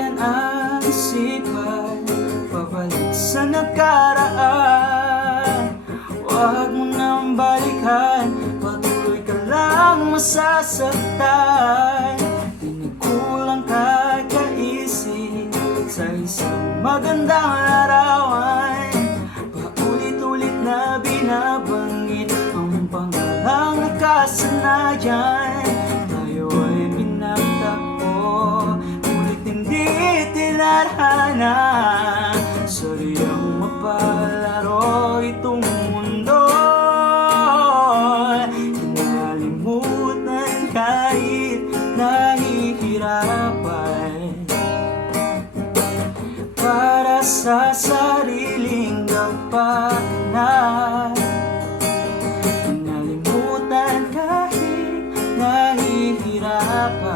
Patayan ang isipan, pabalik sa nakaraan. Huwag mo nang balikan, patuloy ka lang masasaktan. Di nagkulang kakaisip sa isang magandang larawan. Paulit-ulit na binabanggit ang pangalang nakasanayan. Tayo ay pinagtakbo, ngunit hindi tinadhana. Sadyang mapalaro itong mundo, hinalimutan kahit nahihirapan. Para sa sariling kapakanan, hinalimutan kahit nahihirapan.